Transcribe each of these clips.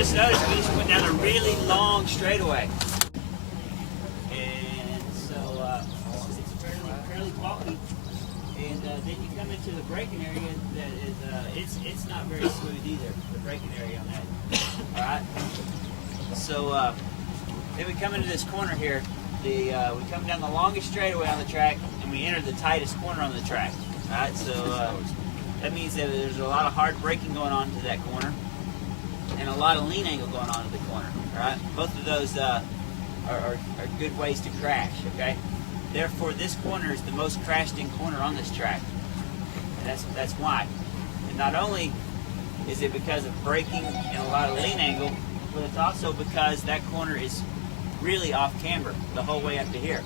just noticed we just went down a really long straightaway. And so it's fairly bumpy. And then you come into the braking area that is, it's not very smooth either, the braking area on that. Alright? So then we come into this corner here. We come down the longest straightaway on the track and we enter the tightest corner on the track. Alright, so that means that there's a lot of hard braking going on to that corner and a lot of lean angle going on to the corner. Alright, both of those are good ways to crash, okay? Therefore, this corner is the most crashed in corner on this track. And that's why. And not only is it because of braking and a lot of lean angle, but it's also because that corner is really off camber the whole way up to here.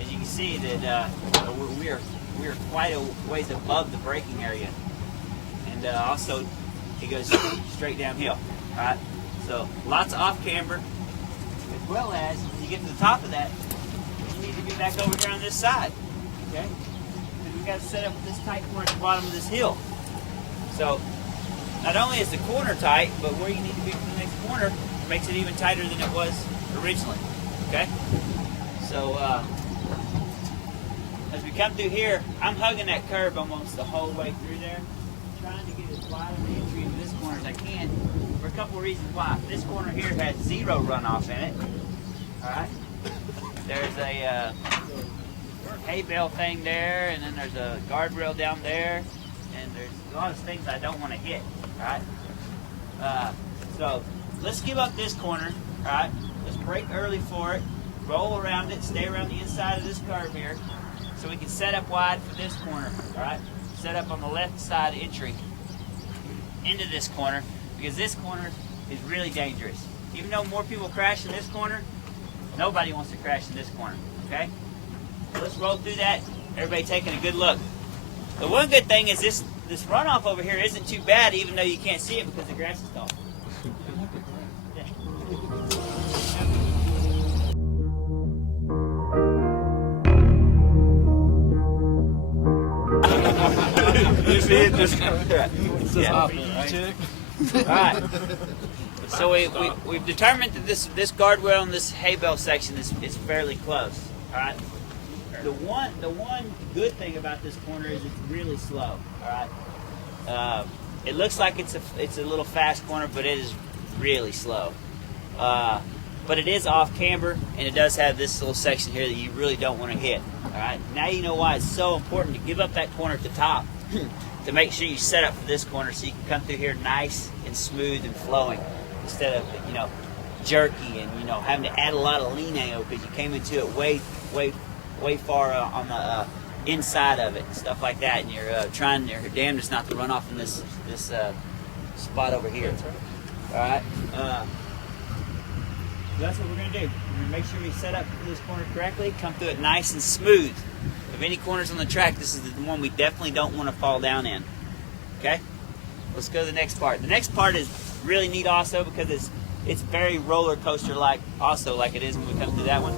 As you can see that we are quite a ways above the braking area, and also it goes straight downhill. All right, so lots of off camber, as well as when you get to the top of that, you need to be back over here on this side. Okay, because we got to set up this tight corner at the bottom of this hill. So not only is the corner tight, but where you need to be for the next corner makes it even tighter than it was originally. Okay, so as we come through here, I'm hugging that curb almost the whole way through there, trying to get as wide of an entry into this corner as I can, for a couple of reasons why. This corner here has zero runoff in it. All right, there's a hay bale thing there, and then there's a guardrail down there, and there's a lot of things I don't want to hit. All right, so let's give up this corner. All right, let's brake early for it, roll around it, stay around the inside of this curve here, so we can set up wide for this corner. All right, set up on the left side entry into this corner, because this corner is really dangerous. Even though more people crash in this corner, nobody wants to crash in this corner. Okay, so let's roll through that. Everybody taking a good look. The one good thing is this runoff over here isn't too bad, even though you can't see it because the grass is tall. You see it just Alright. So we've determined that this guardrail and this hay bale section is fairly close. Alright. The one good thing about this corner is it's really slow. Alright. It looks like it's a little fast corner, but it is really slow. But it is off camber, and it does have this little section here that you really don't want to hit. Alright, now you know why it's so important to give up that corner at the top to make sure you set up for this corner so you can come through here nice and smooth and flowing instead of, jerky and, having to add a lot of lean angle because you came into it way far on the inside of it and stuff like that, and you're trying your damnedest not to run off in this spot over here. Alright, that's what we're going to do. We're going to make sure we set up this corner correctly, come through it nice and smooth. Of any corners on the track, this is the one we definitely don't want to fall down in. Okay? Let's go to the next part. The next part is really neat also because it's very roller coaster like also like it is when we come through that one.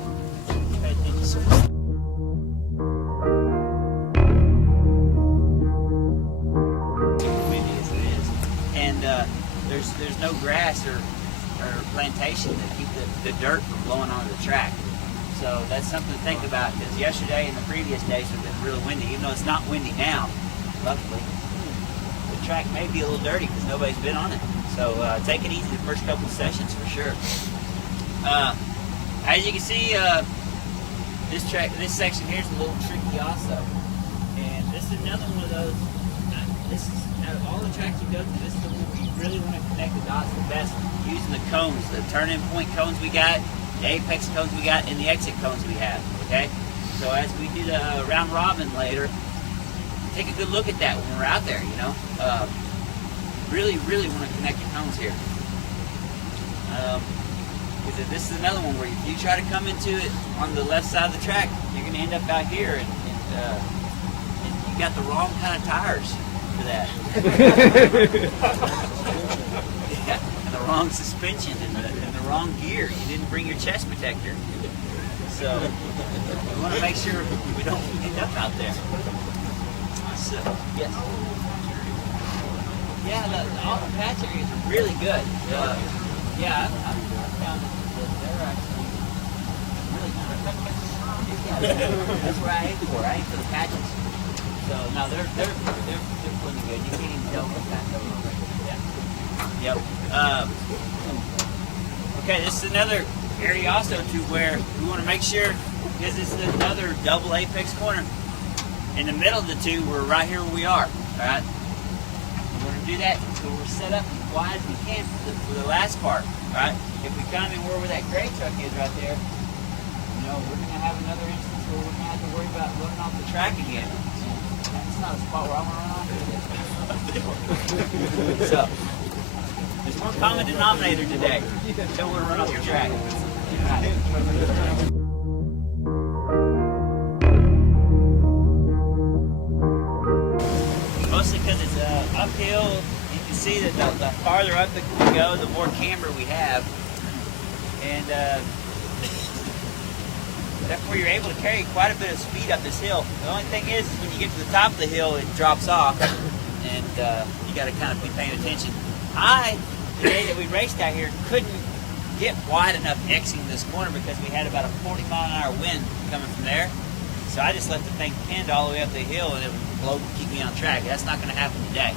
Windy as it is. And there's no grass or plantation to keep the dirt from blowing onto the track. So that's something to think about because yesterday and the previous days have been really windy. Even though it's not windy now, luckily, the track may be a little dirty because nobody's been on it. So take it easy the first couple of sessions for sure. As you can see, this section here is a little tricky also. And this is another one of those, this is, out of all the tracks you go through, this is the one where you really want to connect the dots the best using the cones, the turn-in point cones we got, the apex cones we got, and the exit cones we have, okay? So as we do the round robin later, take a good look at that when we're out there, really want to connect your cones here. Because this is another one where if you try to come into it on the left side of the track, you're going to end up out here, and you got the wrong kind of tires for that. Yeah, and the wrong suspension and the wrong gear. You didn't bring your chest protector. So we want to make sure we don't end up out there. So, yes. Yeah, all the patch areas are really good. Yeah, I've found that they're actually really good. Yeah, that's where I aim for. I aim for the patches. So no, they're pretty good. You can't even tell them back over. Yeah. Yep. Okay, this is another area also to where we want to make sure, because it's another double apex corner. In the middle of the two, we're right here where we are. All right. We're going to do that so we're set up as wide as we can for the last part. All right. If we come in where that gray truck is right there, you know, we're going to have another instance where we're going to have to worry about running off the track again. That's not a spot where I want to run off to. So, there's one common denominator today. Don't want to run off the track. All right. Mostly because it's uphill. You can see that the farther up we go, the more camber we have. And therefore you're able to carry quite a bit of speed up this hill. The only thing is when you get to the top of the hill, it drops off. And you got to kind of be paying attention. The day that we raced out here, couldn't get wide enough exiting this corner because we had about a 40-mile-an-hour wind coming from there. So I just left the thing pinned all the way up the hill, and it would blow, keep me on track. That's not going to happen today.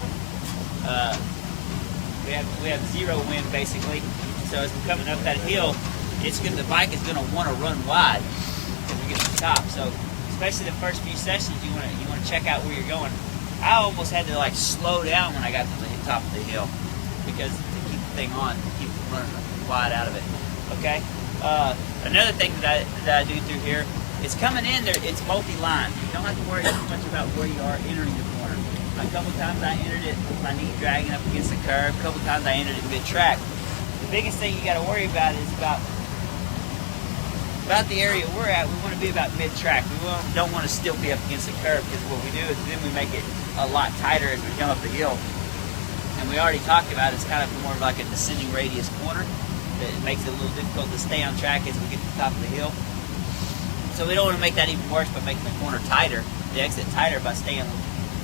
We have zero wind basically. So as we're coming up that hill, the bike is going to want to run wide as we get to the top. So especially the first few sessions, you want to check out where you're going. I almost had to like slow down when I got to the top of the hill because to keep the thing on, keep it running wide out of it. Okay. Another thing that I do through here. It's coming in there, it's multi-line. You don't have to worry too much about where you are entering the corner. A couple times I entered it with my knee dragging up against the curb. A couple times I entered it mid-track. The biggest thing you got to worry about is about the area we're at. We want to be about mid-track. We don't want to still be up against the curb because what we do is then we make it a lot tighter as we come up the hill. And we already talked about it's kind of more of like a descending radius corner that makes it a little difficult to stay on track as we get to the top of the hill. So we don't want to make that even worse by making the corner tighter, the exit tighter by staying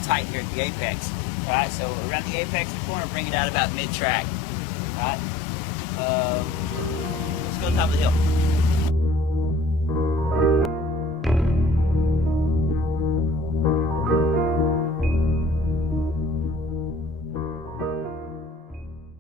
tight here at the apex. All right, so around the apex of the corner, bring it out about mid-track. All right, let's go to the top of the hill.